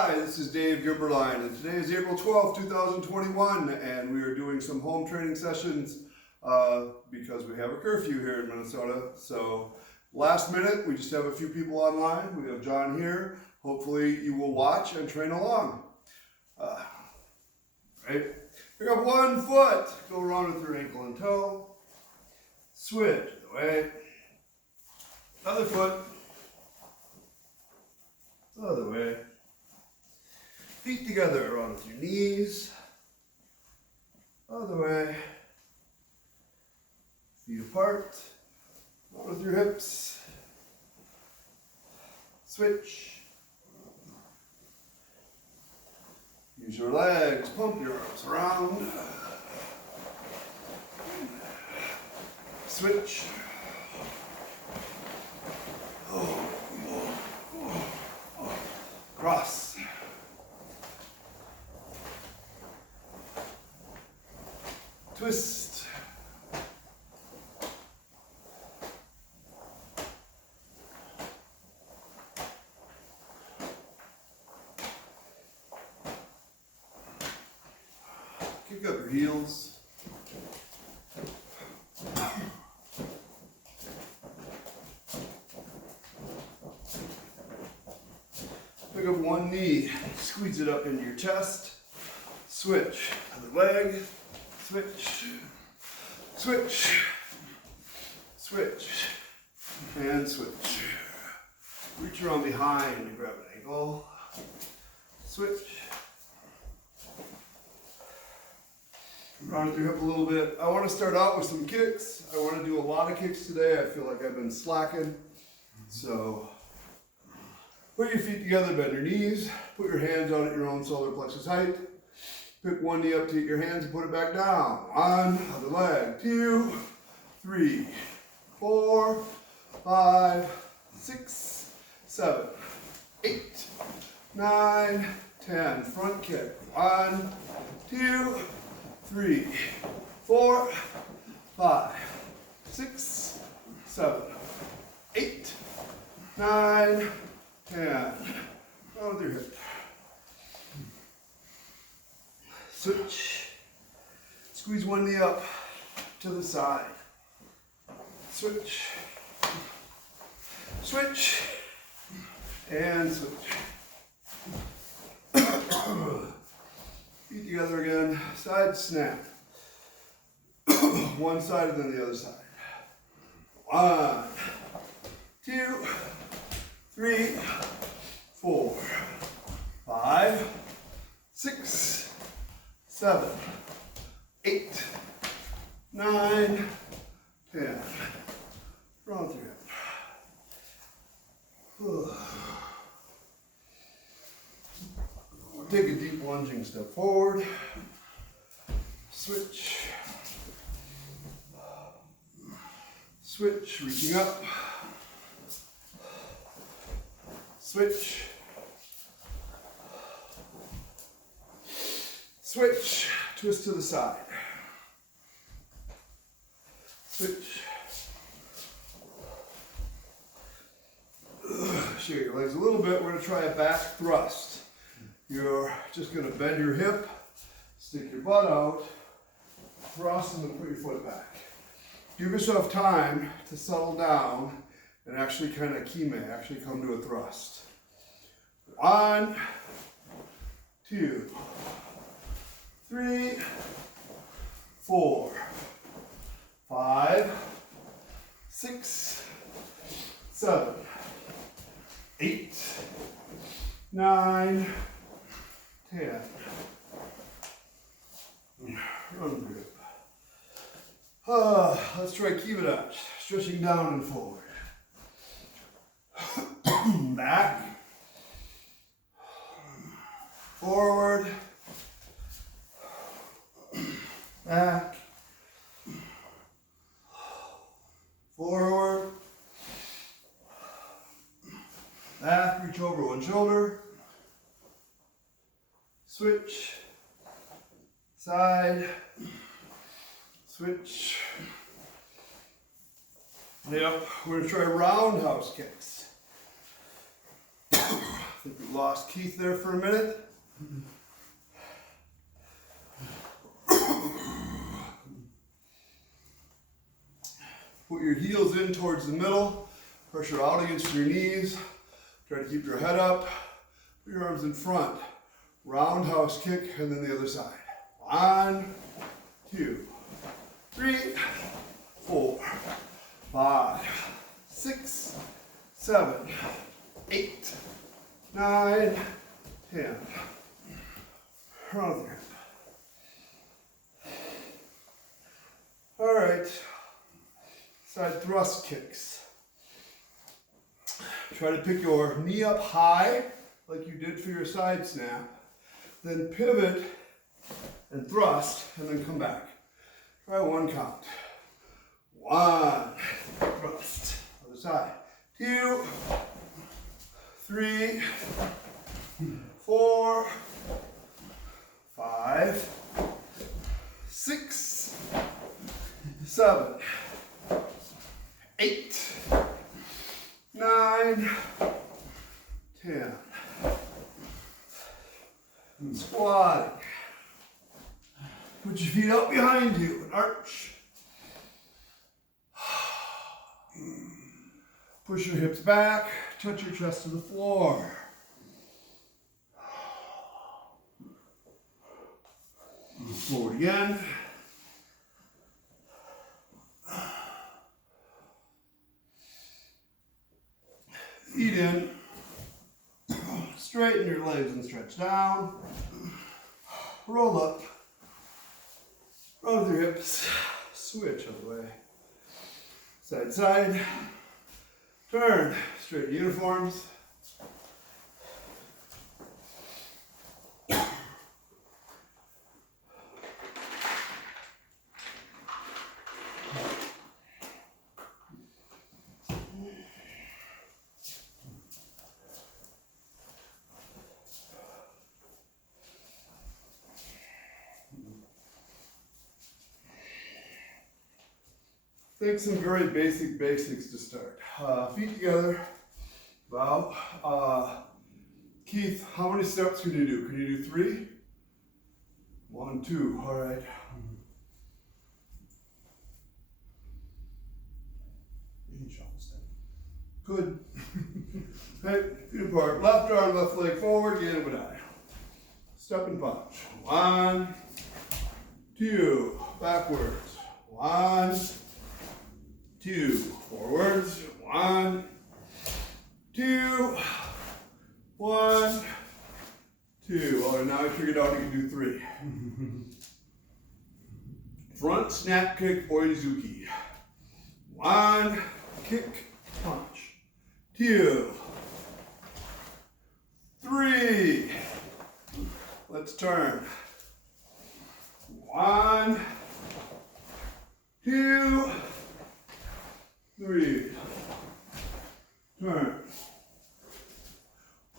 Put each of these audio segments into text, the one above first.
Hi, this is Dave Gibberline, and today is April 12th, 2021, and we are doing some home training sessions because we have a curfew here in Minnesota. So last minute, we just have a few people online. We have John here. Hopefully you will watch and train along. Right? Pick up one foot, go around with your ankle and toe, switch the way, other foot, other way. Feet together, around with your knees, other way, feet apart, around with your hips, switch, use your legs, pump your arms around, switch, cross, twist, kick up your heels, pick up one knee, squeeze it up into your chest, switch, other leg, switch, switch, switch, and switch. Reach around behind and grab an ankle, switch. Round your hip a little bit. I want to start out with some kicks. I want to do a lot of kicks today. I feel like I've been slacking. So put your feet together, bend your knees, put your hands out at your own solar plexus height. Pick one knee up, take your hands and put it back down. One, other leg, 2, 3, 4, 5, 6, 7, 8, 9, 10. Front kick. 1, 2, 3, 4, 5, 6, 7, 8, 9, 10. Round with your hip. Switch. Squeeze one knee up to the side. Switch. Switch. And switch. Feet together again. Side snap. One side and then the other side. 1, 2, 3, 4, 5, 6, 7, 8, 9, 10. Round through it. Take a deep lunging step forward. Switch. Switch, reaching up. Switch. Switch, twist to the side. Switch. Share your legs a little bit. We're going to try a back thrust. You're just going to bend your hip, stick your butt out, thrust, and then put your foot back. Give yourself time to settle down and actually kind of actually come to a thrust. 1, 2, 3, 4, 5, 6, 7, 8, 9, 10. Run through it. Let's try keep it up. Stretching down and forward. Back. Forward. Back. Forward. Back. Reach over one shoulder. Switch. Side. Switch. Yep, we're going to try roundhouse kicks. I think we lost Keith there for a minute. Put your heels in towards the middle, pressure out against your knees. Try to keep your head up, put your arms in front. Roundhouse kick, and then the other side. 1, 2, 3, 4, 5, 6, 7, 8, 9, 10. Round the hip. All right. Side thrust kicks. Try to pick your knee up high, like you did for your side snap. Then pivot and thrust, and then come back. Try 1 count. 1, thrust. Other side. 2, 3, 4, 5, 6, 7, 8, 9, 10. Squatting. Put your feet out behind you and arch. Push your hips back, touch your chest to the floor. Forward again. Feet in. Straighten your legs and stretch down. Roll up. Roll with your hips. Switch other way. Side, side. Turn. Straighten uniforms. Think some very basics to start. Feet together, bow. Keith, how many steps can you do? Can you do 3? 1, 2, all right. You can shuffle step. Good. Okay, feet apart. Left arm, left leg forward, get with I. Step and punch. 1, 2, backwards. 1, 2, forwards. 1, 2, 1, 2. All right, now I figured out you can do 3. Front snap kick oizuki. 1, kick, punch. 2, 3. Let's turn. 1, 2, 3. Turn.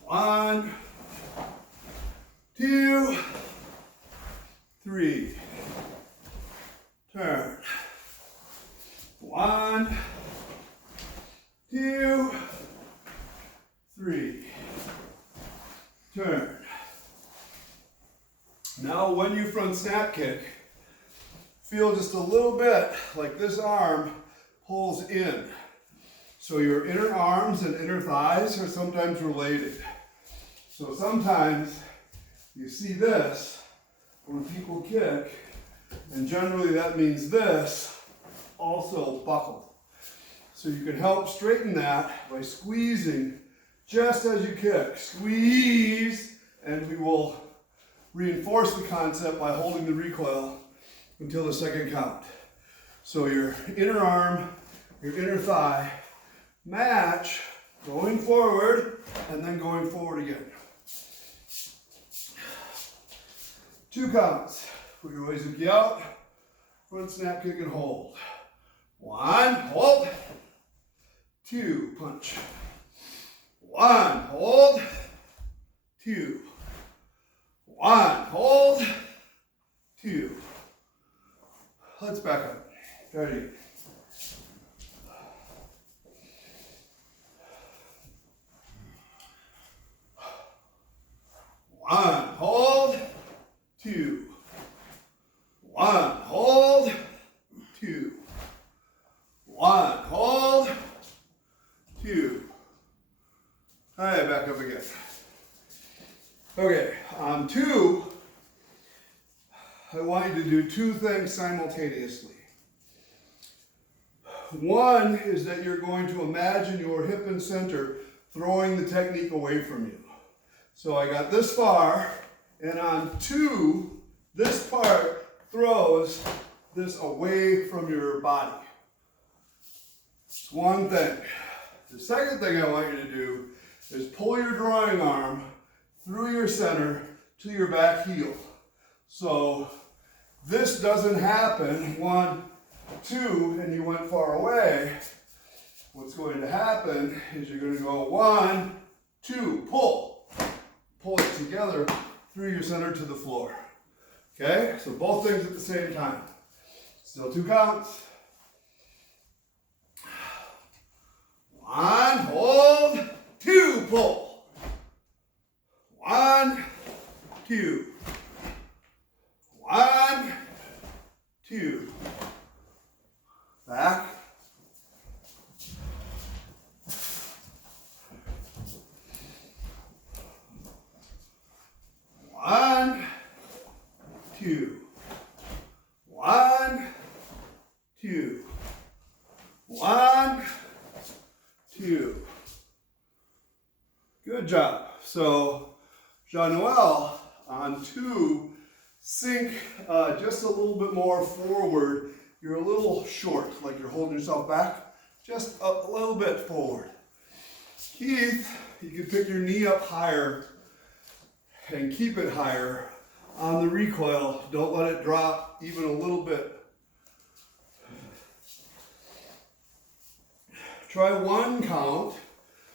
1, 2, 3. Turn. 1, 2, 3. Turn. Now when you front snap kick, feel just a little bit like this arm pulls in. So your inner arms and inner thighs are sometimes related. So sometimes you see this when people kick, and generally that means this also buckled. So you can help straighten that by squeezing just as you kick. Squeeze, and we will reinforce the concept by holding the recoil until the second count. So your inner arm, your inner thigh, match going forward and then going forward again. 2 counts. Put your oizuki out, front snap kick and hold. 1, hold. 2, punch. 1, hold. 2. 1, hold. 2. Let's back up. Ready. All right, back up again. Okay, on 2, I want you to do 2 things simultaneously. One is that you're going to imagine your hip and center throwing the technique away from you. So I got this far, and on 2, this part throws this away from your body. It's one thing. The second thing I want you to do is pull your drawing arm through your center to your back heel. So this doesn't happen 1, 2, and you went far away. What's going to happen is you're going to go 1, 2, pull. Pull it together through your center to the floor. Okay, so both things at the same time. Still 2 counts. 1, hold, 2, pull. 1, 2. 1, 2. Back. 1, 2. 1, 2. 1, 2. Good job. So, Jean-Noel, on 2, sink just a little bit more forward. You're a little short, like you're holding yourself back. Just a little bit forward. Keith, you can pick your knee up higher and keep it higher on the recoil. Don't let it drop even a little bit. Try 1 count.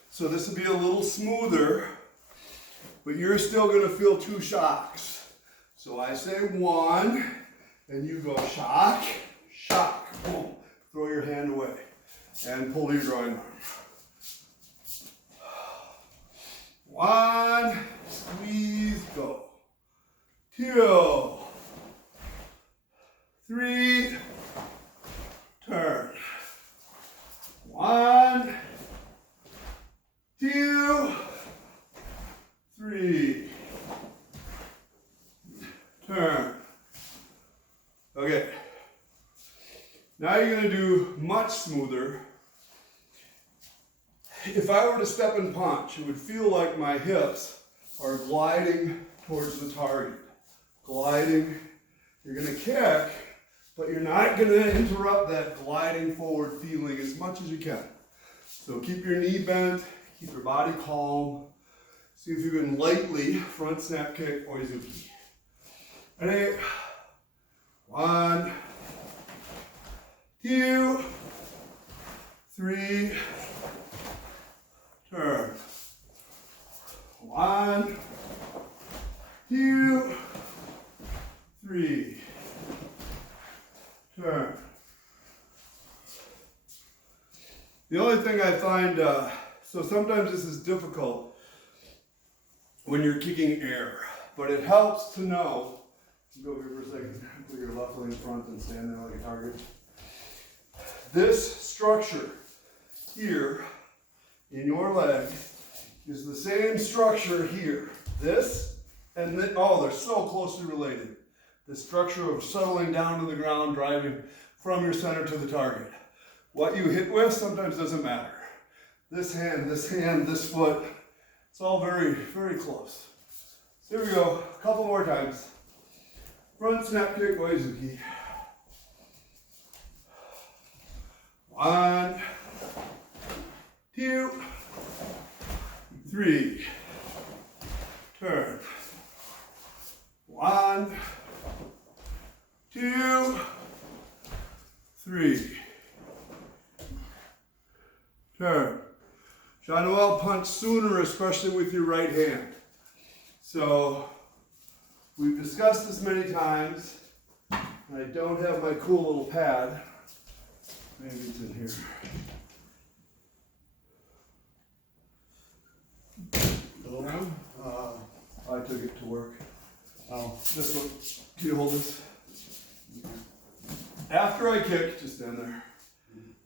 So this will be a little smoother, but you're still going to feel 2 shocks. So I say 1, and you go shock, shock, boom. Throw your hand away and pull your drawing arm. 1, squeeze, go. 2, 3, turn. 1, 2, 3, turn. Okay. Now you're going to do much smoother. If I were to step and punch, it would feel like my hips are gliding towards the target. Gliding. You're going to kick, but you're not going to interrupt that gliding forward feeling as much as you can. So keep your knee bent, keep your body calm. See if you can lightly front snap kick oizuki. Ready? 1, 2, 3, turn. 1, 2, 3, turn. The only thing I find, so sometimes this is difficult when you're kicking air, but it helps to know, go over here for a second, put your left leg in front and stand there like a target. This structure here in your leg is the same structure here. This and this, oh, they're so closely related. The structure of settling down to the ground, driving from your center to the target. What you hit with sometimes doesn't matter. This hand, this foot, it's all very, very close. So here we go, a couple more times. Front snap kick oizuki. 1, 2, 3. Turn. 1, 2, 3. Turn. Jean-Noel, punch sooner, especially with your right hand. So we've discussed this many times. I don't have my cool little pad. Maybe it's in here. Little one? I took it to work. Oh, This one. Can you hold this? After I kick, just stand there.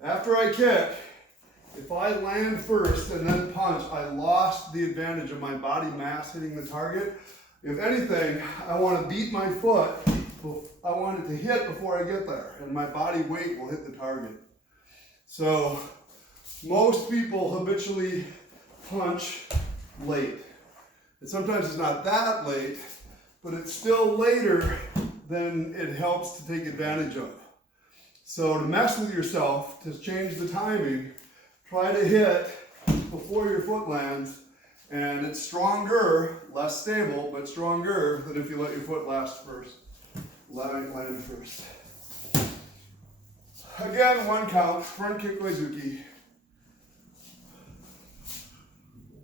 After I kick, if If I land first and then punch, I lost the advantage of my body mass hitting the target. If anything, I want to beat my foot. I want it to hit before I get there, and my body weight will hit the target. So most people habitually punch late. And sometimes it's not that late, but it's still later than it helps to take advantage of. So to mess with yourself, to change the timing, try to hit before your foot lands, and it's stronger, less stable, but stronger than if you let your foot land first. Again, 1 count, front kick Oizuki.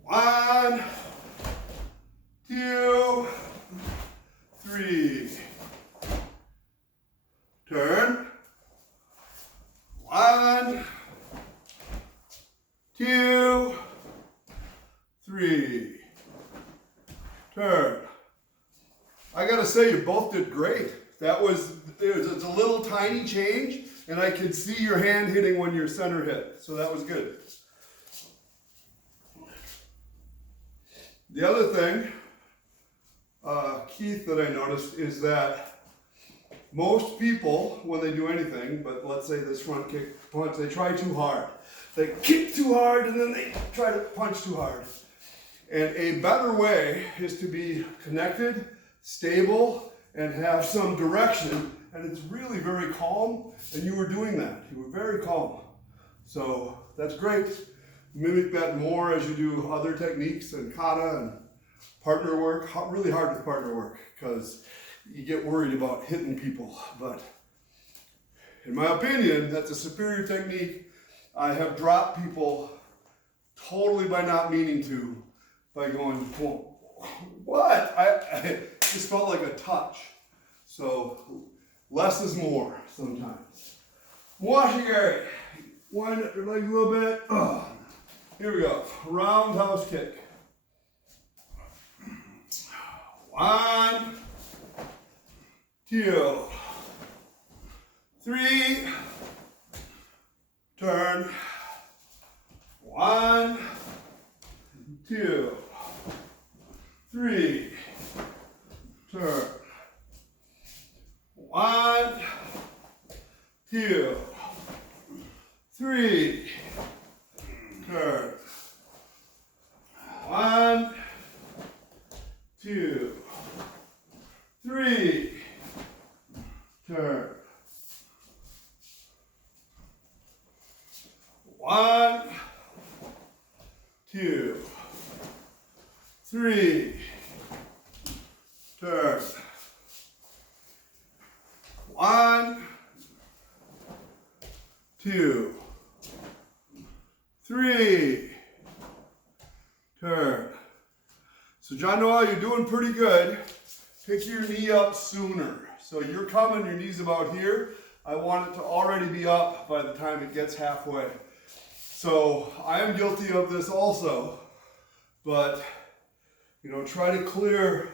1, 2, 3. Turn. 1, 2, 3. Turn. I gotta say, you both did great. It's a little tiny change, and I could see your hand hitting when your center hit, so that was good. The other thing, Keith, that I noticed is that most people, when they do anything, but let's say this front kick punch, they try too hard. They kick too hard and then they try to punch too hard. And a better way is to be connected, stable, and have some direction. And it's really very calm, and you were doing that. You were very calm. So that's great. Mimic that more as you do other techniques and kata and partner work. Really hard with partner work because you get worried about hitting people. But in my opinion, that's a superior technique. I have dropped people totally by not meaning to, by going, what? I just felt like a touch. So less is more sometimes. Washigari. Wind up your legs a little bit. Here we go. Roundhouse kick. 1, 2, 3. Turn. 1, 2, 3. Turn. 1, 2, 3. Turn. 1, 2, 3. Turn. 1, 2, 3. Turn. 1, 2, 3. Turn. So John Noel, you're doing pretty good. Pick your knee up sooner. So you're coming, your knee's about here. I want it to already be up by the time it gets halfway. So I am guilty of this also, but try to clear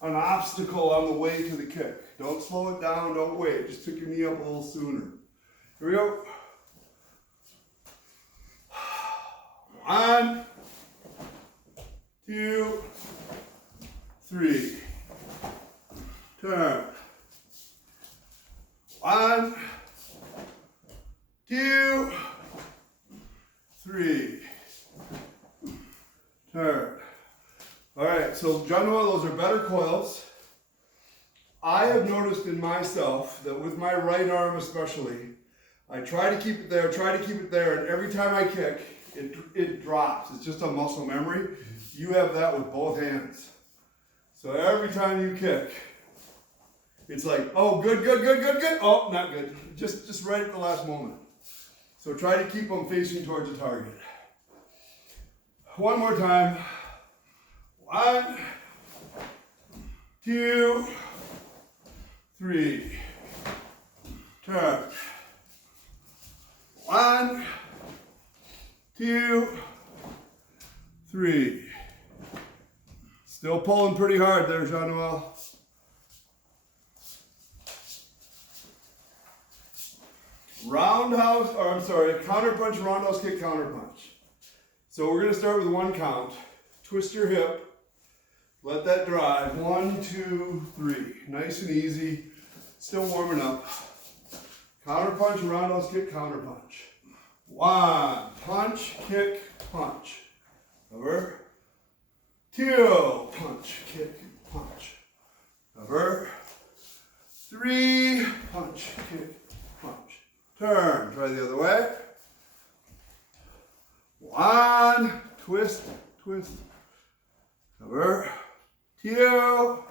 an obstacle on the way to the kick. Don't slow it down, don't wait. Just pick your knee up a little sooner. Here we go. 1, 2, 3. Turn. 1, 2, 3. Turn. All right, so John Noel, those are better coils. I have noticed in myself that with my right arm especially, I try to keep it there, and every time I kick, it drops. It's just a muscle memory. You have that with both hands. So every time you kick, it's like, oh, good. Oh, not good. Just right at the last moment. So try to keep them facing towards the target. One more time. 1, 2, 3. Turn. 1, 2, 3. Still pulling pretty hard there, Jean-Noel. Roundhouse, or I'm sorry, counter punch, roundhouse kick, counter punch. So we're going to start with 1 count. Twist your hip. Let that drive. 1, 2, 3. Nice and easy. Still warming up. Counter punch, roundhouse kick, counter punch. 1, punch, kick, punch. Over. 2, punch, kick, punch. Over. 3, punch, kick, punch. Turn. Try the other way. 1, twist, twist. Over. 2.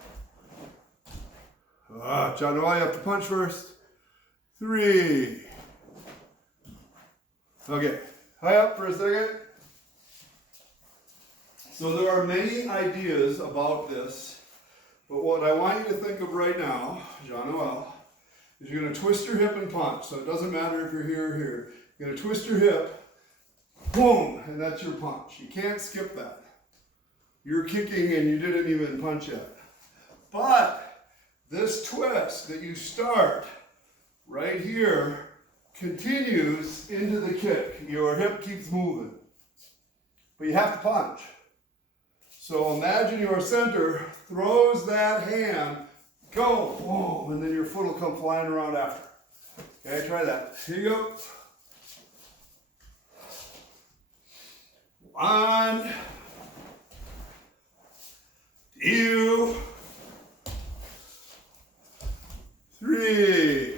John Noel, you have to punch first. 3. Okay, high up for a second. So there are many ideas about this, but what I want you to think of right now, John Noel, is you're going to twist your hip and punch. So it doesn't matter if you're here or here. You're going to twist your hip, boom, and that's your punch. You can't skip that. You're kicking and you didn't even punch yet. But this twist that you start right here continues into the kick. Your hip keeps moving. But you have to punch. So imagine your center throws that hand, go, boom, and then your foot will come flying around after. Okay, try that. Here you go. 1, 2, 3.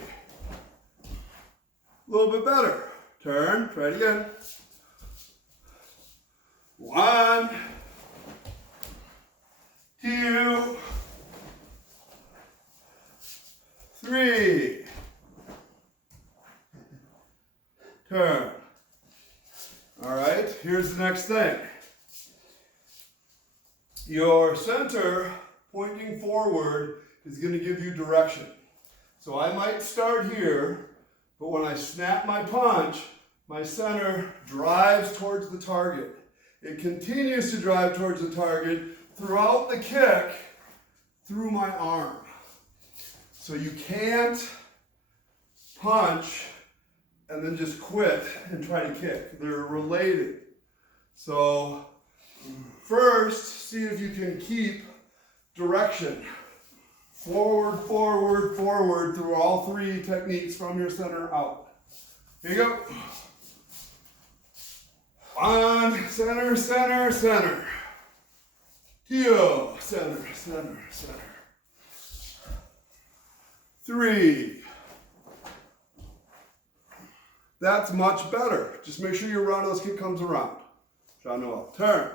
A little bit better. Turn, try it again. 1, 2, 3. Turn. All right, here's the next thing. Your center pointing forward is going to give you direction. So I might start here, but when I snap my punch, my center drives towards the target. It continues to drive towards the target throughout the kick through my arm. So you can't punch and then just quit and try to kick. They're related. So first, see if you can keep direction. Forward, forward, forward through all 3 techniques from your center out. Here you go. 1, center, center, center. 2, center, center, center. 3. That's much better. Just make sure your roundhouse kick comes around. John Noel, turn.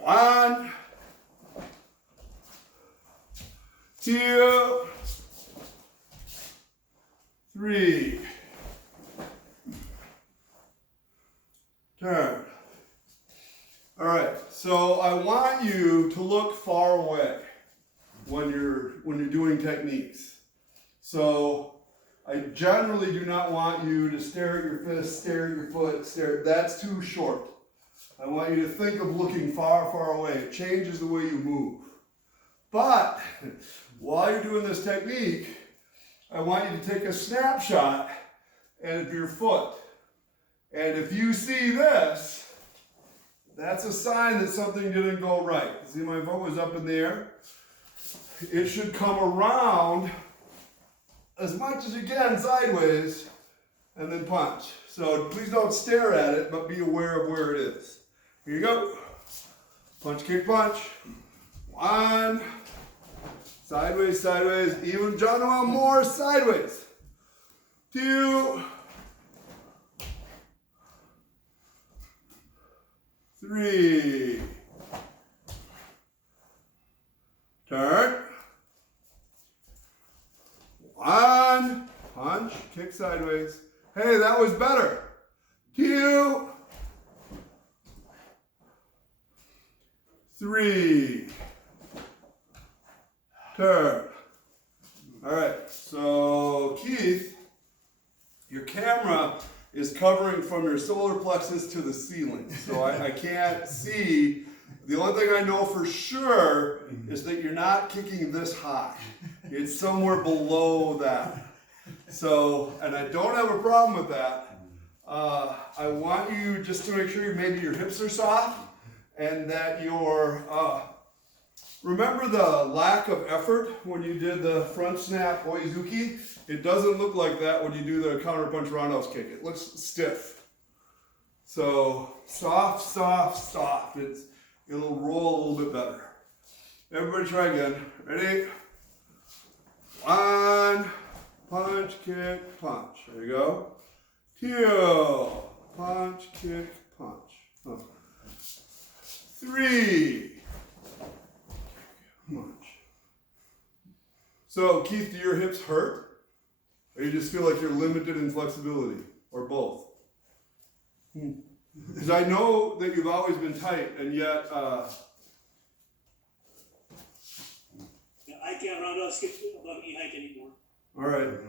1, 2, 3. Turn. All right, so I want you to look far away when you're doing techniques. So I generally do not want you to stare at your fist, stare at your foot, that's too short. I want you to think of looking far, far away. It changes the way you move. But while you're doing this technique, I want you to take a snapshot of your foot. And if you see this, that's a sign that something didn't go right. See, my foot was up in the air. It should come around as much as you can sideways and then punch. So please don't stare at it, but be aware of where it is. Here you go. Punch, kick, punch. 1. Sideways, sideways. Even John Noel, more sideways. 2. 3. Turn. 1. Punch, kick sideways. Hey, that was better. 2. 3. Turn. All right, so Keith, your camera is covering from your solar plexus to the ceiling. So I can't see. The only thing I know for sure is that you're not kicking this high. It's somewhere below that. So, and I don't have a problem with that. I want you just to make sure maybe your hips are soft and that your, remember the lack of effort when you did the front snap oizuki? It doesn't look like that when you do the counter punch roundhouse kick. It looks stiff. So soft, soft, soft. It'll roll a little bit better. Everybody try again. Ready? One, punch, kick, punch. There you go. Two, punch, kick, punch. 3, punch. So Keith, do your hips hurt? Or you just feel like you're limited in flexibility? Or both? Because I know that you've always been tight, and yet... I can't roundhouse skip above knee height anymore. All right.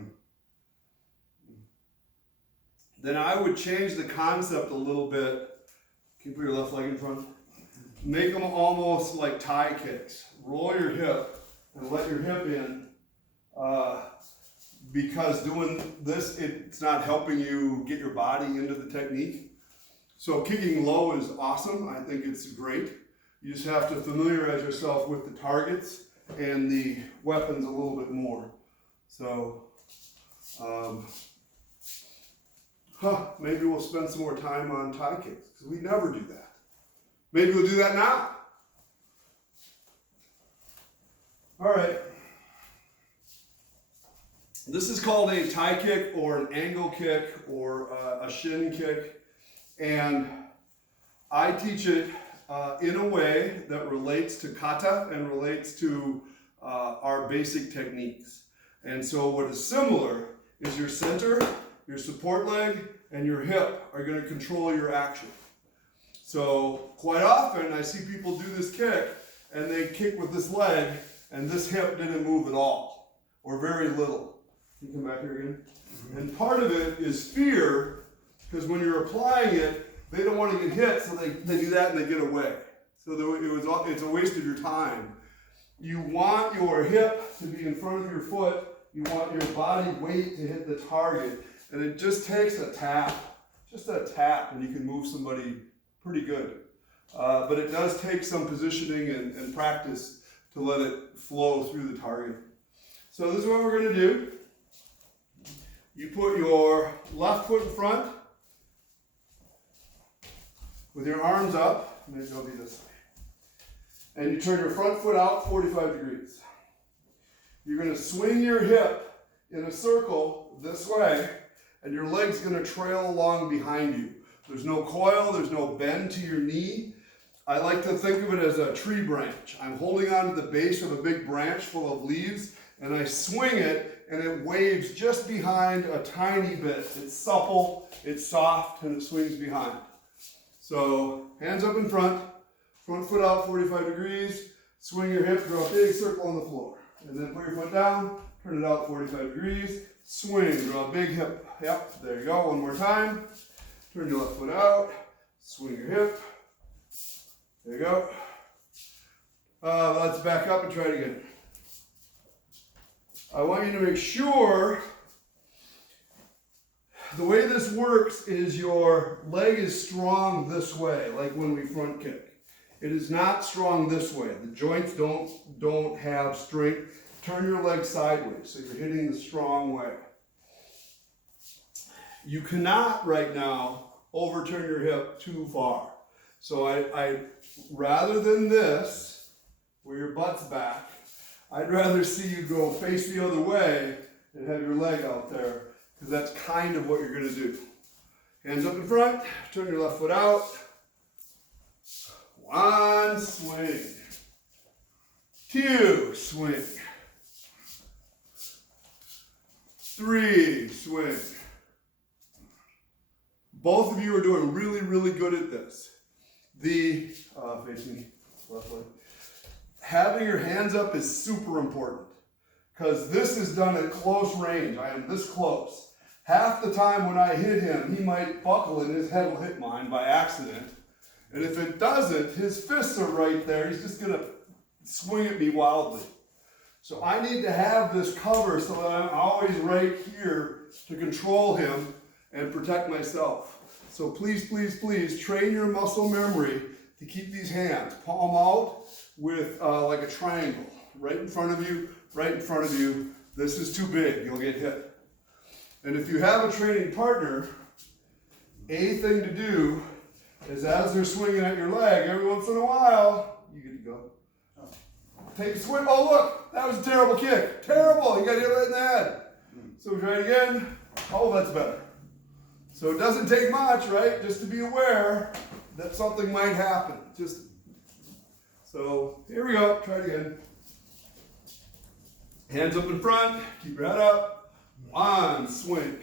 Then I would change the concept a little bit. Can you put your left leg in front? Make them almost like Thai kicks. Roll your hip and let your hip in. Because doing this, it's not helping you get your body into the technique. So kicking low is awesome. I think it's great. You just have to familiarize yourself with the targets and the weapons a little bit more. So, maybe we'll spend some more time on Thai kicks, because we never do that. Maybe we'll do that now. All right. This is called a Thai kick or an angle kick or a shin kick. And I teach it in a way that relates to Kata and relates to our basic techniques. And so what is similar is your center, your support leg, and your hip are going to control your action. So quite often I see people do this kick and they kick with this leg and this hip didn't move at all or very little. Can you come back here again? And part of it is fear, because when you're applying it, they don't want to get hit, so they do that and they get away. So it's a waste of your time. You want your hip to be in front of your foot. You want your body weight to hit the target. And it just takes a tap, and you can move somebody pretty good. But it does take some positioning and practice to let it flow through the target. So this is what we're going to do. You put your left foot in front with your arms up. Maybe it'll be this way. And you turn your front foot out 45 degrees. You're going to swing your hip in a circle this way, and your leg's going to trail along behind you. There's no coil, there's no bend to your knee. I like to think of it as a tree branch. I'm holding onto the base of a big branch full of leaves, and I swing it, and it waves just behind a tiny bit. It's supple, it's soft, and it swings behind. So, hands up in front, front foot out 45 degrees, swing your hip, draw a big circle on the floor. And then put your foot down, turn it out 45 degrees, swing, draw a big hip. Yep, there you go, one more time. Turn your left foot out, swing your hip. There you go. Let's back up and try it again. I want you to make sure the way this works is your leg is strong this way, like when we front kick. It is not strong this way. The joints don't have strength. Turn your leg sideways, so you're hitting the strong way. You cannot right now overturn your hip too far. So I rather than this, where your butt's back, I'd rather see you go face the other way and have your leg out there, because that's kind of what you're going to do. Hands up in front, turn your left foot out. One, swing. Two, swing. 3, swing. Both of you are doing really, really good at this. Face me, left leg. Having your hands up is super important, because this is done at close range. I am this close. Half the time when I hit him, he might buckle and his head will hit mine by accident. And if it doesn't, his fists are right there. He's just going to swing at me wildly. So I need to have this cover so that I'm always right here to control him and protect myself. So please, please, please train your muscle memory to keep these hands palm out with like a triangle. Right in front of you, right in front of you. This is too big, you'll get hit. And if you have a training partner, a thing to do is as they're swinging at your leg, every once in a while, you get to go. Take a swing. Oh, look, that was a terrible kick. Terrible. You got hit right in the head. So we try it again. Oh, that's better. So it doesn't take much, right? Just to be aware that something might happen. So here we go. Try it again. Hands up in front. Keep your head up. 1, swing.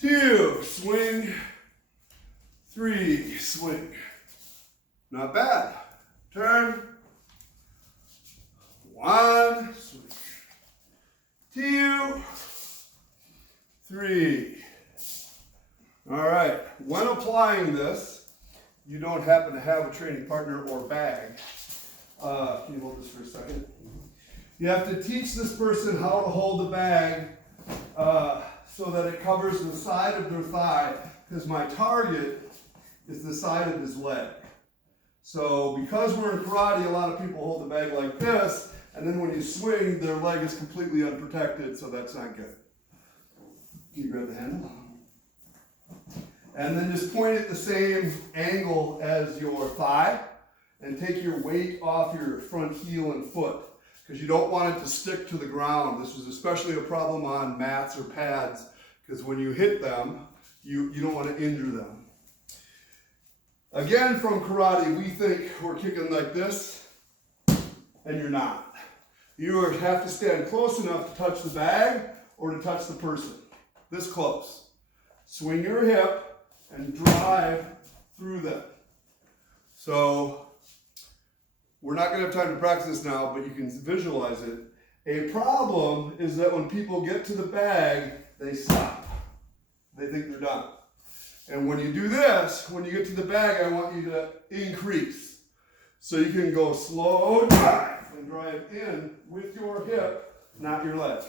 2, swing. 3, swing. Not bad. Turn. 1, swing. 2, 3. All right. When applying this, you don't happen to have a training partner or bag. Can you hold this for a second? You have to teach this person how to hold the bag so that it covers the side of their thigh, because my target is the side of his leg. So because we're in karate, a lot of people hold the bag like this, and then when you swing, their leg is completely unprotected, so that's not good. Can you grab the handle? And then just point at the same angle as your thigh, and take your weight off your front heel and foot, because you don't want it to stick to the ground. This is especially a problem on mats or pads, because when you hit them, you don't want to injure them. Again, from karate, we think we're kicking like this, and you're not. You have to stand close enough to touch the bag or to touch the person. This close. Swing your hip and drive through them. So, we're not going to have time to practice this now, but you can visualize it. A problem is that when people get to the bag, they stop. They think they're done. And when you do this, when you get to the bag, I want you to increase. So you can go slow drive and drive in with your hip, not your leg.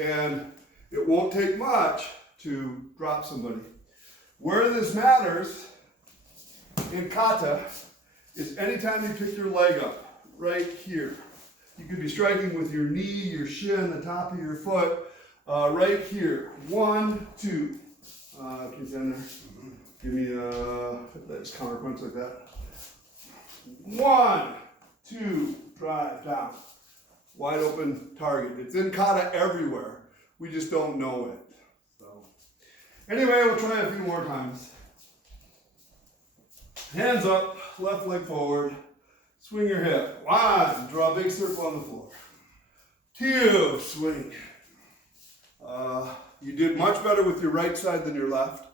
And it won't take much to drop somebody. Where this matters in kata is anytime you pick your leg up, right here. You could be striking with your knee, your shin, the top of your foot, right here. 1, 2. Can you stand there? Give me let's counterpunch like that. 1, 2, drive down. Wide open target. It's in kata everywhere. We just don't know it. So anyway, we'll try a few more times. Hands up, left leg forward. Swing your hip. 1, draw a big circle on the floor. 2, swing. You did much better with your right side than your left.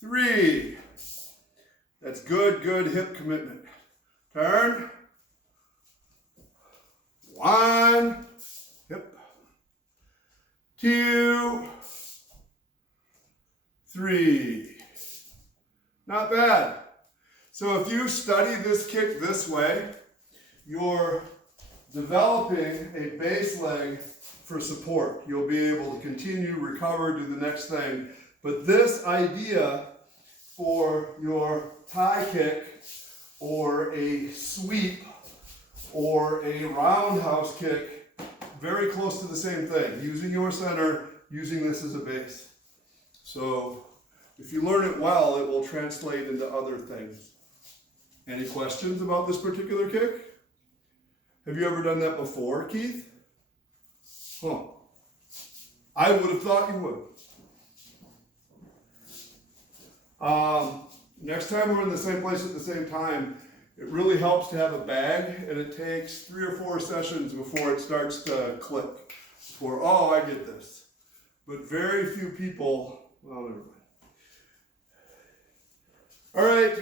3, that's good hip commitment. Turn. 1, hip. 2, 3. Not bad. So if you study this kick this way, you're developing a base leg for support. You'll be able to continue, recover, do the next thing. But this idea for your tie kick or a sweep or a roundhouse kick, very close to the same thing. Using your center, using this as a base. So if you learn it well, it will translate into other things. Any questions about this particular kick? Have you ever done that before, Keith? Huh. I would have thought you would. Next time we're in the same place at the same time, it really helps to have a bag, and it takes 3 or 4 sessions before it starts to click. For, oh, I get this. But very few people, well, never mind. All right,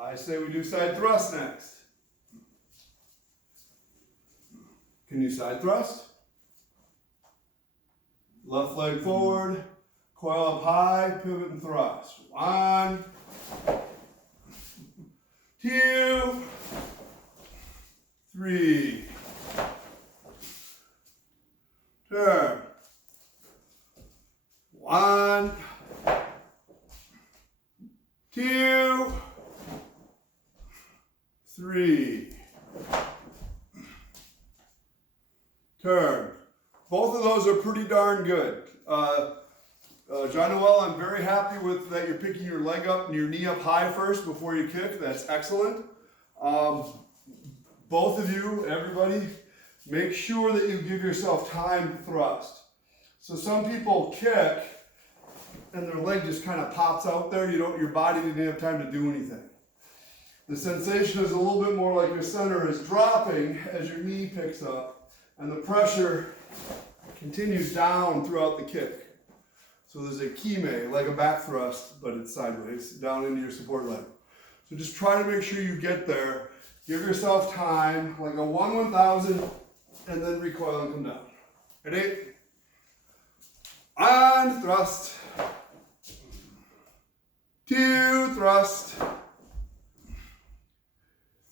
I say we do side thrust next. Can you side thrust? Left leg forward, coil up high, pivot and thrust. 1, 2, 3. Turn. 1, 2, 3. Turn. Both of those are pretty darn good. John Noel, I'm very happy with that you're picking your leg up and your knee up high first before you kick. That's excellent. Both of you, everybody, make sure that you give yourself time to thrust. So some people kick and their leg just kind of pops out there. Your body didn't have time to do anything. The sensation is a little bit more like your center is dropping as your knee picks up, and the pressure continues down throughout the kick. So there's a kime, like a back thrust, but it's sideways, down into your support leg. So just try to make sure you get there. Give yourself time, like a 1/1000, and then recoil and come down. Ready? And thrust. 2, thrust.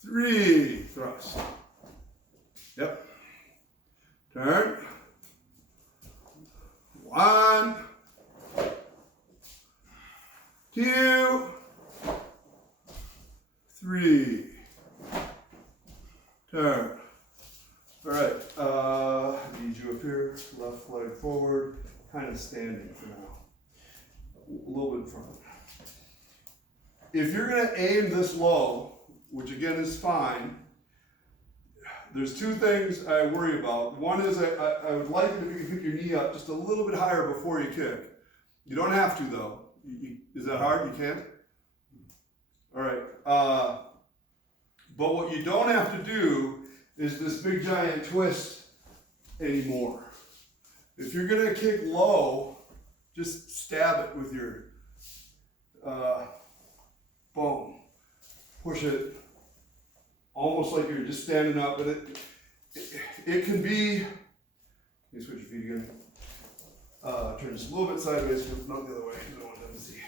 3, thrust. Yep. Turn. 1, 2, 3. Turn. All right. I need you up here. Left leg forward. Kind of standing for now. A little bit in front. If you're going to aim this low, which again is fine, there's two things I worry about. One is I would like it if you could pick your knee up just a little bit higher before you kick. You don't have to though. Is that hard? You can't? All right. But what you don't have to do is this big giant twist anymore. If you're going to kick low, just stab it with your bone. Push it almost like you're just standing up. But it can be, can you switch your feet again? Turn just a little bit sideways, not the other way. I don't want them to see.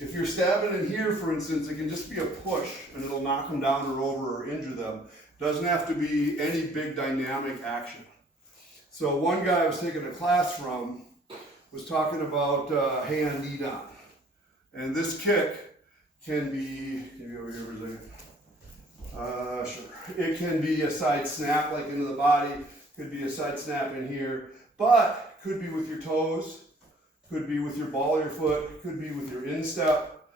If you're stabbing in here, for instance, it can just be a push and it'll knock them down or over or injure them. Doesn't have to be any big dynamic action. So one guy I was taking a class from was talking about hand knee down. And this kick can be over here for a second. Sure. It can be a side snap like into the body, could be a side snap in here, but could be with your toes, could be with your ball of your foot, could be with your instep.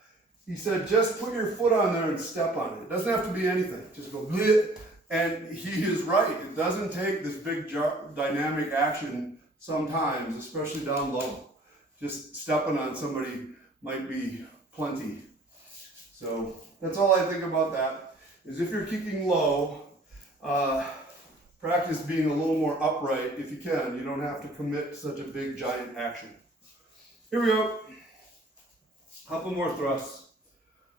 He said, just put your foot on there and step on it. It doesn't have to be anything. Just go bleh. And he is right. It doesn't take this big dynamic action sometimes, especially down low. Just stepping on somebody might be plenty. So that's all I think about that, is if you're kicking low, practice being a little more upright if you can. You don't have to commit to such a big giant action. Here we go. Couple more thrusts.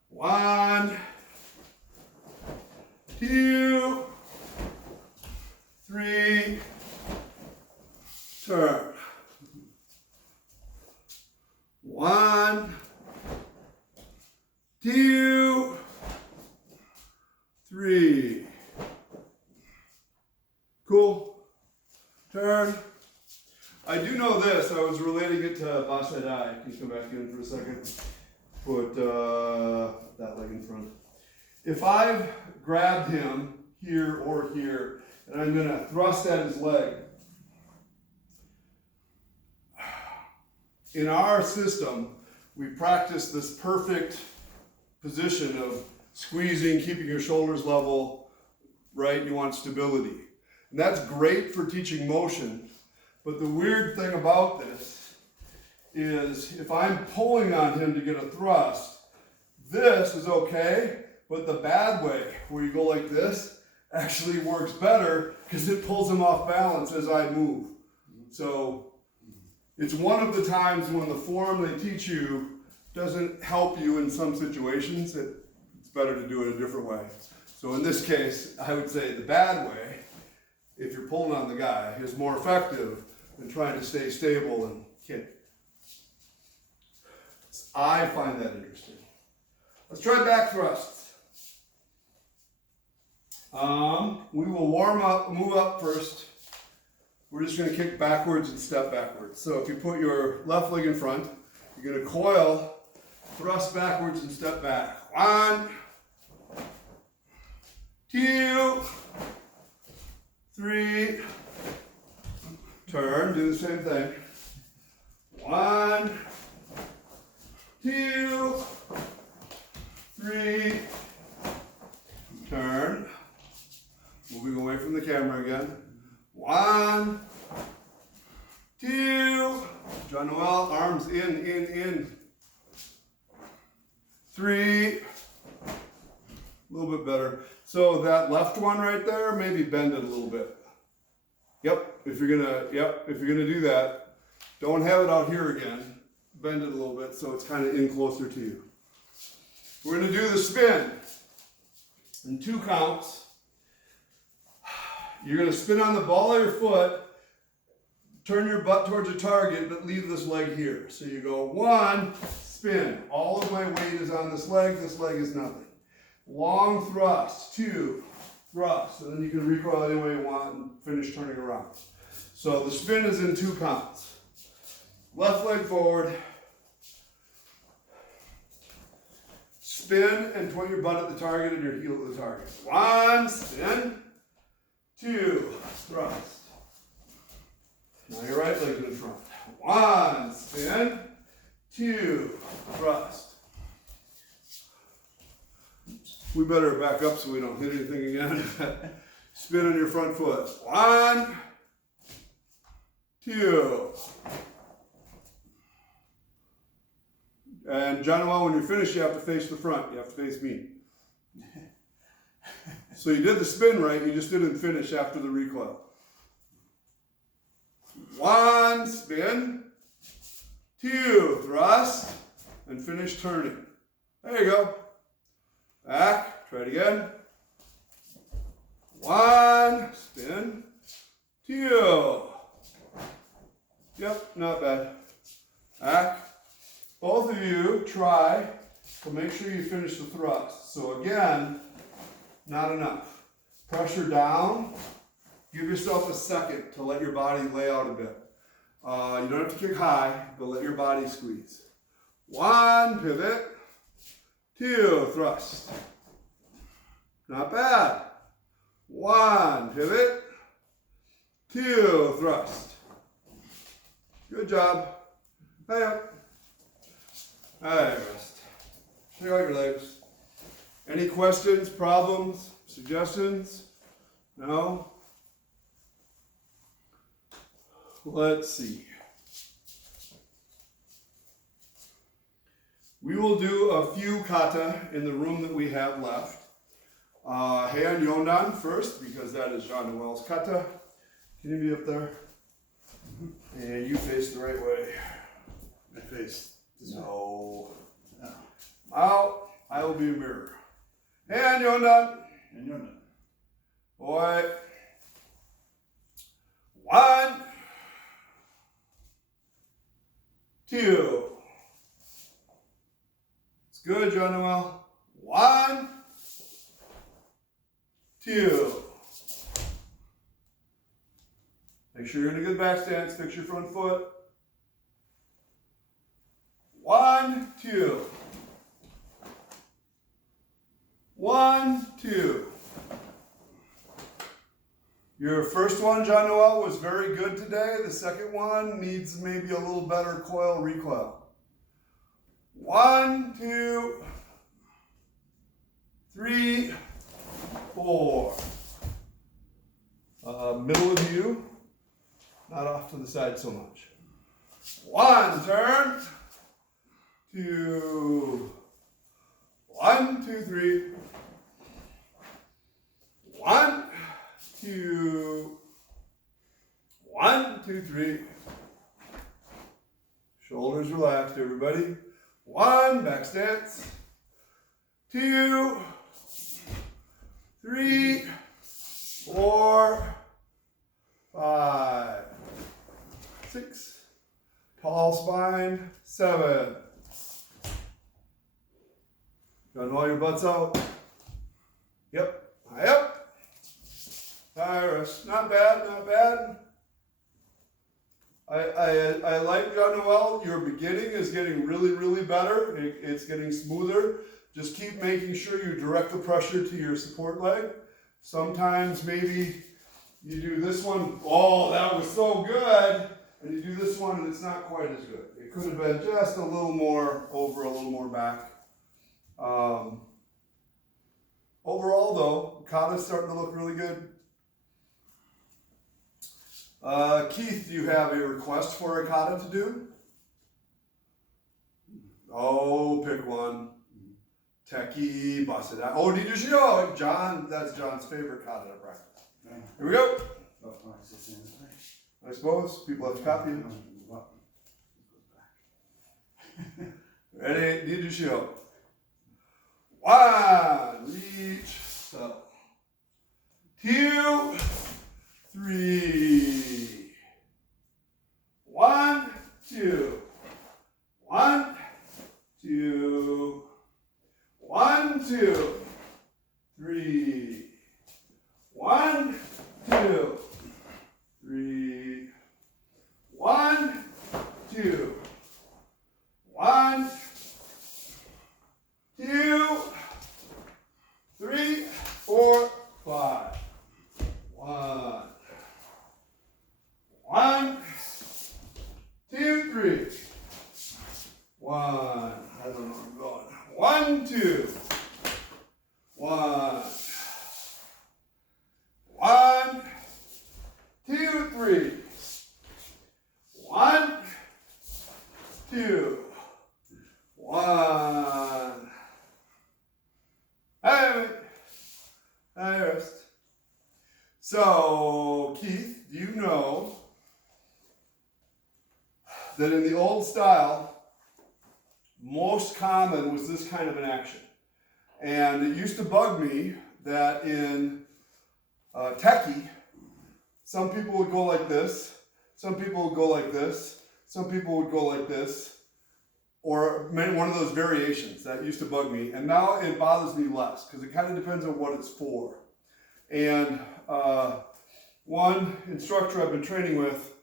1, 2, 3. Turn. 1, 2, 3. Cool. Turn. I do know this. I was relating it to Basadai. Can you come back in for a second? Put that leg in front. If I've grabbed him here or here, and I'm going to thrust at his leg, in our system, we practice this perfect position of squeezing, keeping your shoulders level, right? You want stability. And that's great for teaching motion. But the weird thing about this is if I'm pulling on him to get a thrust, this is okay, but the bad way, where you go like this, actually works better because it pulls him off balance as I move. So it's one of the times when the form they teach you doesn't help you in some situations. It's better to do it a different way. So in this case, I would say the bad way, if you're pulling on the guy, is more effective than trying to stay stable and kick. I find that interesting. Let's try back thrusts. We will warm up, move up first. We're just going to kick backwards and step backwards. So if you put your left leg in front, you're going to coil, thrust backwards and step back. 1, 2, 3. Turn, do the same thing. 1, 2, 3. Turn. Moving away from the camera again. 1, 2. John Noel, arms in. 3. A little bit better. So that left one right there, maybe bend it a little bit. Yep, if you're gonna do that, don't have it out here again. Bend it a little bit so it's kind of in closer to you. We're gonna do the spin in 2 counts. You're gonna spin on the ball of your foot, turn your butt towards your target, but leave this leg here. So you go 1, spin. All of my weight is on this leg is nothing. Long thrust, 2, thrust, and then you can recoil any way you want and finish turning around. So the spin is in 2 counts. Left leg forward, spin and point your butt at the target and your heel at the target. 1, spin, 2, thrust. Now your right leg's in front. 1, spin, 2, thrust. We better back up so we don't hit anything again. Spin on your front foot. 1, 2. And John Noel, when you're finished, you have to face the front. You have to face me. So you did the spin right, you just didn't finish after the recoil. 1, spin, 2, thrust, and finish turning. There you go. Back, try it again. 1, spin, 2. Yep, not bad. Back. Both of you try to make sure you finish the thrust. So again, not enough. Pressure down. Give yourself a second to let your body lay out a bit. You don't have to kick high, but let your body squeeze. 1, pivot. 2, thrust. Not bad. 1, pivot. 2, thrust. Good job. Hey up. Alright, rest. Check out your legs. Any questions, problems, suggestions? No? Let's see. We will do a few kata in the room that we have left. Heian Yondan first, because that is John Noel's kata. Can you be up there? And you face the right way. I face this way. No. Oh. Out. I will be a mirror. Heian Yondan. And you're not. Boy. 1, 2. It's good, John Noel. 1, 2. Make sure you're in a good back stance. Fix your front foot. 1, 2. 1, 2. Your first one, John Noel, was very good today. The second one needs maybe a little better coil recoil. 1, 2, 3, 4. Middle of you, not off to the side so much. 1, turn. 2. 1, 2, 3. 1, 2. 1, 2, 3. Shoulders relaxed, everybody. 1, back stance. 2, 3, 4, 5, 6. Tall spine. 7. Got all your butts out. Yep. High up. Iris, not bad, not bad. I like John Noel. Your beginning is getting really, really better. It's getting smoother. Just keep making sure you direct the pressure to your support leg. Sometimes maybe you do this one, oh, that was so good. And you do this one and it's not quite as good. It could have been just a little more over, a little more back. Overall though, Kata's starting to look really good. Keith, do you have a request for a kata to do? Oh, pick one. Teki, Basada. Oh, did you show? John, that's John's favorite kata to practice. Yeah. Here we go. Oh, it's just in this way. I suppose people have to copy it. Ready? Did you show? One, reach, so. 2, 3. 1, 2. 1, 2. 1, 2. 3. 1, 2. 3. 1, 2. 1, 2, 3, 4, 5. 1. 1, 2, 3. 1. I don't know where I'm going. 1, 2. 1. 1, 2, 3. 1, 2. 1. I rest. So, Keith, do you know that in the old style, most common was this kind of an action? And it used to bug me that in Teki, some people would go like this, some people would go like this, some people would go like this, or one of those variations. That used to bug me. And now it bothers me less, because it kind of depends on what it's for. And one instructor I've been training with,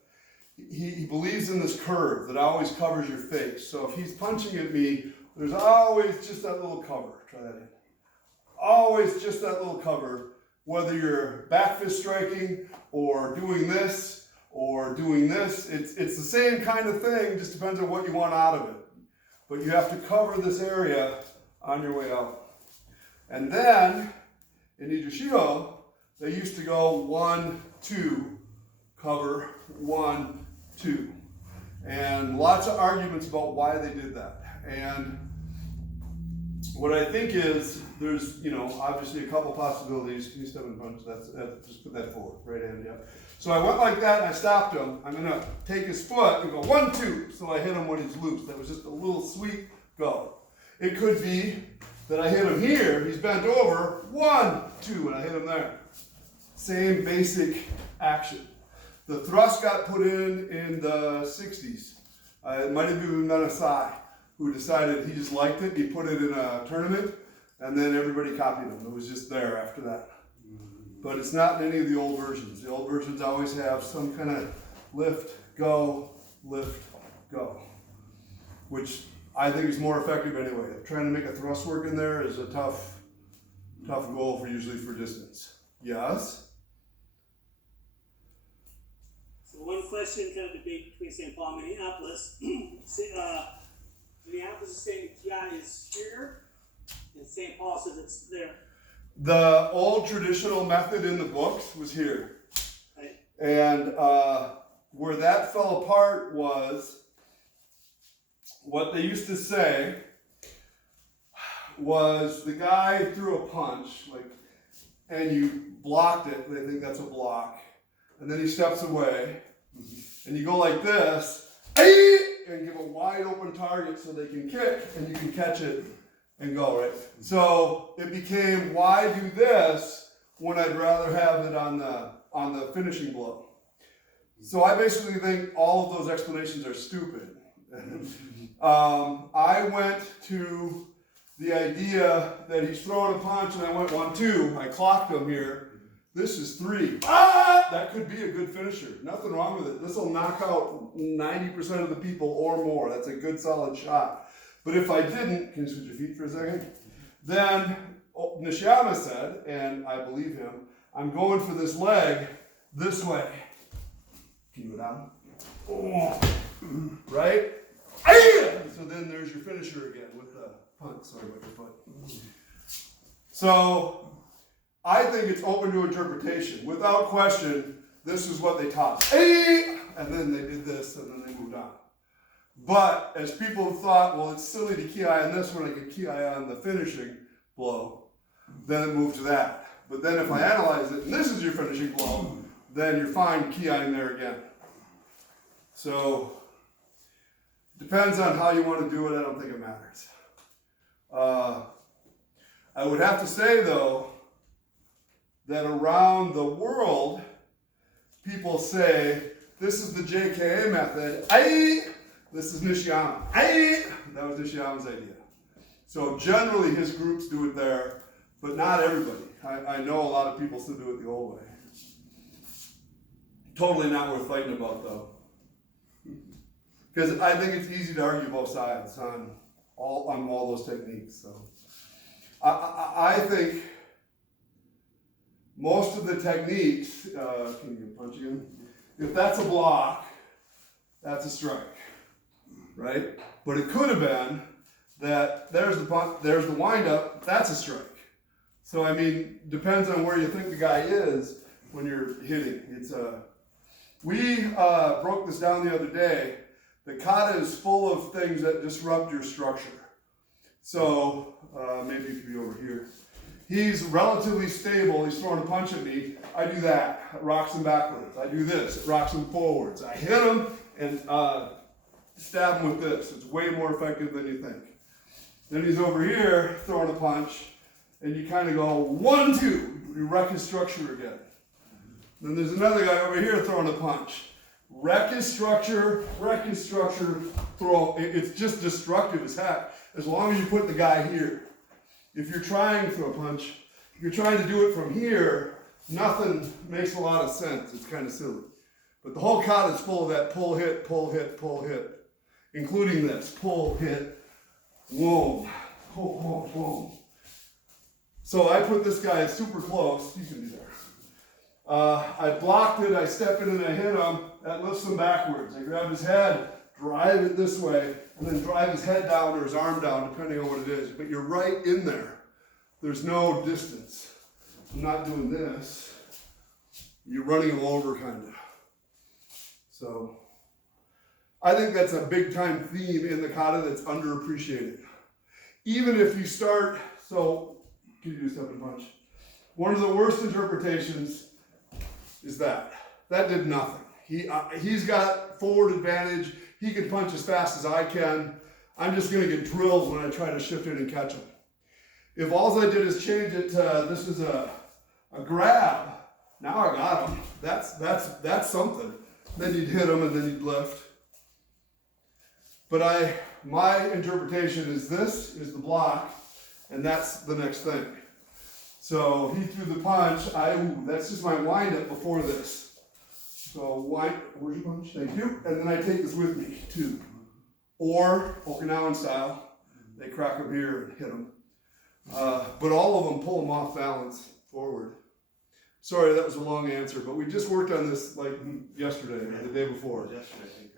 he believes in this curve that always covers your face. So if he's punching at me, there's always just that little cover. Try that in. Always just that little cover, whether you're back fist striking or doing this or doing this. It's the same kind of thing, just depends on what you want out of it. But you have to cover this area on your way out. And then in Ijushiho, they used to go 1, 2, cover, 1, 2. And lots of arguments about why they did that. And what I think is, there's, obviously a couple possibilities. Can you step and punch? That's just put that forward, right hand, yeah. So I went like that and I stopped him. I'm gonna take his foot and go 1, 2. So I hit him when he's loose. That was just a little sweet go. It could be that I hit him here, he's bent over, 1, 2, and I hit him there. Same basic action. The thrust got put in the 60s. It might have even been a Sai who decided he just liked it. He put it in a tournament, and then everybody copied him. It was just there after that. But it's not in any of the old versions. The old versions always have some kind of lift, go, which I think is more effective anyway. Trying to make a thrust work in there is a tough goal usually for distance. Yes? So one question, kind of debate between St. Paul and Minneapolis. Minneapolis is saying Kiai is here, and St. Paul says it's there. The old traditional method in the books was here. Right. And where that fell apart was, what they used to say was the guy threw a punch, and you blocked it, they think that's a block. And then he steps away, and you go like this, and give a wide open target so they can kick, and you can catch it and go, right? So it became, why do this when I'd rather have it on the finishing blow? So I basically think all of those explanations are stupid. I went to the idea that he's throwing a punch and I went 1, 2, I clocked him here, This is 3. Ah! That could be a good finisher. Nothing wrong with it. This will knock out 90% of the people or more. That's a good solid shot. But if I didn't, can you switch your feet for a second? Then Nishiyama said, and I believe him, I'm going for this leg this way. Can you go down? Oh. Right? So then there's your finisher again with the punt. Sorry about your foot. So I think it's open to interpretation. Without question, this is what they taught. And then they did this, and then they moved on. But as people have thought, well, it's silly to ki on this when I could ki on the finishing blow, then it moved to that. But then if I analyze it, and this is your finishing blow, then you're fine ki-ing there again. So, depends on how you want to do it. I don't think it matters. I would have to say, though, that around the world, people say, this is the JKA method. This is Nishiyama. That was Nishiyama's idea. So generally his groups do it there, but not everybody. I know a lot of people still do it the old way. Totally not worth fighting about, though. Because I think it's easy to argue both sides on all those techniques. So I think most of the techniques, can you punch again? If that's a block, that's a strike, right? But it could have been that there's the windup, that's a strike. So I mean, depends on where you think the guy is when you're hitting. We broke this down the other day. The kata is full of things that disrupt your structure. So maybe you could be over here. He's relatively stable. He's throwing a punch at me. I do that. It rocks him backwards. I do this. It rocks him forwards. I hit him and stab him with this. It's way more effective than you think. Then he's over here throwing a punch, and you kind of go 1, 2. You wreck his structure again. Then there's another guy over here throwing a punch. Wreck his structure, throw. It's just destructive as heck, as long as you put the guy here. If you're trying to throw a punch, if you're trying to do it from here, nothing makes a lot of sense. It's kind of silly. But the whole kata is full of that pull, hit, pull, hit, pull, hit. Including this, pull, hit, whoa, pull, pull, pull. So I put this guy super close. You can do that. I blocked it, I step in and I hit him. That lifts him backwards. I grab his head, drive it this way, and then drive his head down or his arm down, depending on what it is. But you're right in there. There's no distance. I'm not doing this. You're running him over, kind of. So, I think that's a big time theme in the kata that's underappreciated. Even if you start, so, can you do step and punch? One of the worst interpretations is that. That did nothing. He's got forward advantage. He can punch as fast as I can. I'm just going to get drilled when I try to shift in and catch him. If all I did is change it to this is a grab, now I got him. That's something. Then you'd hit him and then you'd lift. But my interpretation is this is the block, and that's the next thing. So he threw the punch. That's just my windup before this. So where's your punch? Thank you. And then I take this with me too. Or Okinawan style, they crack him here and hit him. But all of them pull him off balance forward. Sorry, that was a long answer, but we just worked on this like yesterday or the day before.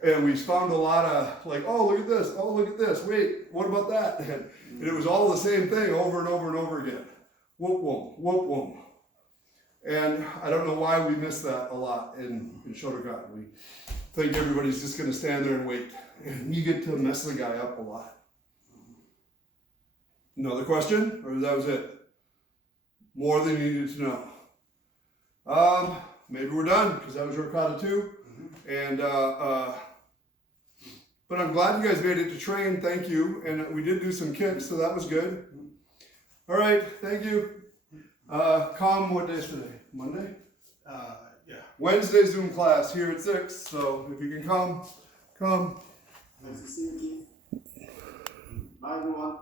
And we found a lot of like, oh, look at this. Oh, look at this. Wait, what about that? And it was all the same thing over and over and over again. Whoop, whoop, whoop, whoop. And I don't know why we miss that a lot in Shotokan. We think everybody's just going to stand there and wait. And you get to mess the guy up a lot. Another question? Or that was it? More than you needed to know. Maybe we're done, because that was your kata too. And, but I'm glad you guys made it to train. Thank you. And we did do some kicks, so that was good. All right, thank you. What day is today? Monday? Yeah. Wednesday Zoom class here at 6, so if you can come. Nice to see you, Keith. Bye, everyone.